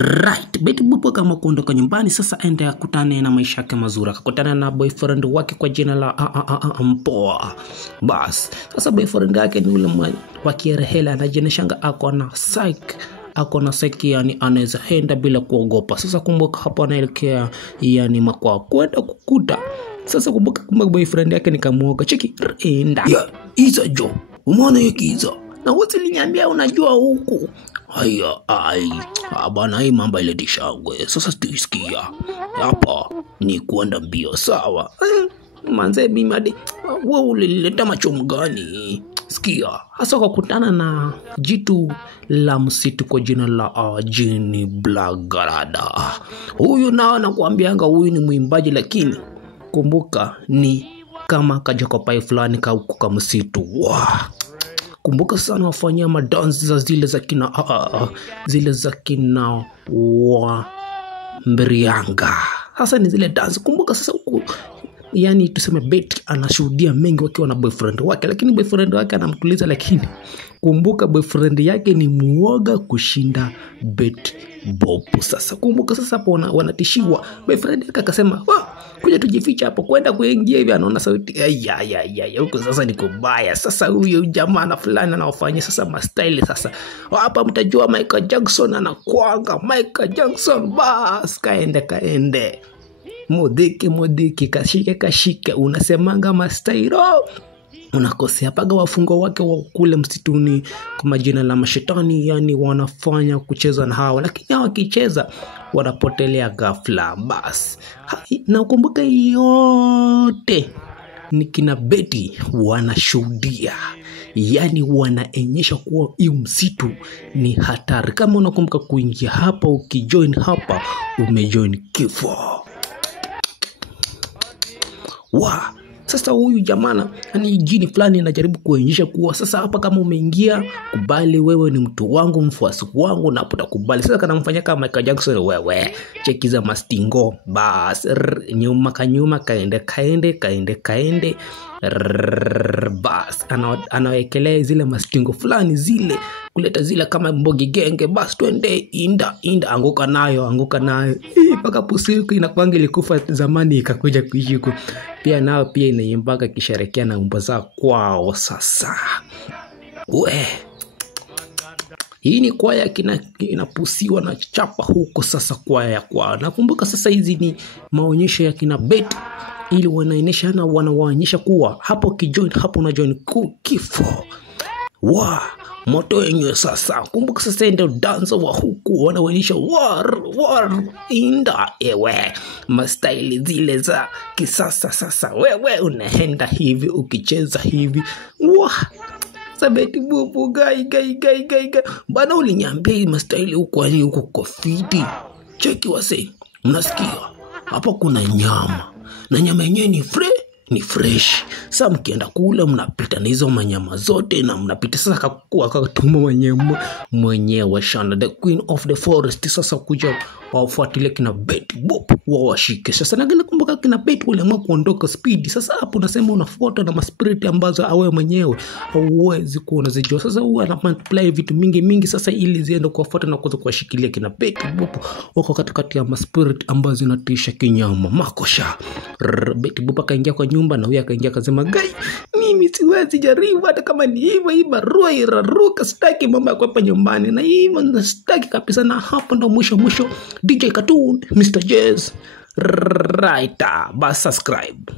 Right, Betty Boop kama kuondoka nyumbani sasa ende akutane na maisha yake mazuri. Akakutana na boyfriend wake kwa jina la Mpoa. Bas, sasa boyfriend yake ni ule wa Kierehela anajeneshanga ako na psych yani anaweza henda bila kuogopa. Sasa kumbuka hapo anaelekea yani makwa kwenda kukuta. Sasa kumbuka boyfriend yake nikamuoga cheki enda. Ya, Iza jo. Umeona yake Iza? Na wote niambia unajua huku. Haya, bana hii mambo ile dishagwe. Sasa tusikia. Hapa ni kuenda mbio sawa. Manze mimi hadi wewe ulileta macho mgani? Sikia, hasa kukutana na jitu la msitu kwa jina la Jini Blagarada. Huyu nao nakuambianga huyu ni mwimbaji lakini kumbuka ni kama kajokopai fulani kauka msitu. Kumbuka sana wafanyia madansi za zile za kina wa Mbrianga. Sasa ni zile dance. Kumbuka sasa yani tuseme Betty anashuhudia mengi wakiwa na boyfriend wake, lakini boyfriend wake anamtuliza, lakini kumbuka boyfriend yake ni muoga kushinda Betty Boop. Sasa kumbuka sasa hapo wanatishiwa. Boyfriend yake akasema, kuja tujificha hapo, kwenda kuingia hivi anaona sauti huko sasa ni kubaya. Sasa huyo jamaa na fulani anaofanya sasa mastyle. Sasa hapa mtajua Michael Jackson anakuanga Michael Jackson. Bas kaende modiki kashike unasemanga mastairo unakosea. Paga wafungwa wake wa kule msituni kwa jina la mashetani, yani wanafanya kucheza na hawa, lakini hawa kicheza wanapotelea ghafla. Bas na ukumbuke yote ni kina Betty wanashuhudia, yani wanaonyesha kuwa hii msitu ni hatari. Kama unakumbuka kuingia hapa, ukijoin hapa umejoin kifo. Sasa huyu jamana yani jini fulani anajaribu kuonyesha kuwa sasa hapa kama umeingia, kubali wewe ni mtu wangu, mfuasi wangu, na utakubali. Sasa kana mfanya kama Michael Jackson, wewe chekiza mastingo. Bas nyuma kaende bas anawekelea zile mastingo fulani zile kuleta zile kama mbogi genge. Bas twende inda anguka nayo mpaka pusiku inakwanga ilikufa zamani ikakuja kuishi huko pia, nao pia inaimbaka kisherekea na umbo za kwao. Sasa hii ni kwaya inapusiwa na chapa huko. Sasa kwaya kwao, nakumbuka sasa hizi ni maonyesho ya kina Betty, ili wanawaonyesha kuwa hapo kijoin hapo na join kifo. Moto yenyewe sasa. Kumbuka sasa ndio dancer wa huku wanaonyesha war inda mastaili zile za kisasa. Sasa wewe unaenda hivi ukicheza hivi. Betty Boop gai bana, uliniambia hii mastaili huko kwa fiti. Cheki wase, mnasikia hapa kuna nyama na nyama yenyewe ni fresh. Sasa mkienda kula mnapita na hizo manyama zote na mnapita sasa akatuma mwenyewe Shana the queen of the forest. Sasa kuja wafuatilie kina Betty Boop washike. Sasa nagenda kumbuka kina Betty waliamua kuondoka speed. Sasa hapo unasema unafuata na maspirit ambazo awe mwenyewe hauwezi kuona zijua. Sasa huwa anaplay vitu mingi sasa ili ziende kuwafuata na kuweza kuwashikilia kina Betty Boop wako katikati ya maspirit ambazo zinatisha kinyama makosha. Betty Boop akaingia kwa nyumba na huyu akaingia akasema, "Gai, mimi siwezi jaribu hata kama ni hii barua iraruka, sitaki mambo ya kwa nyumbani na hivyo nastaki kabisa." Na hapo ndo mwisho DJ Cartoon Mr. Jazz. Right, bas subscribe.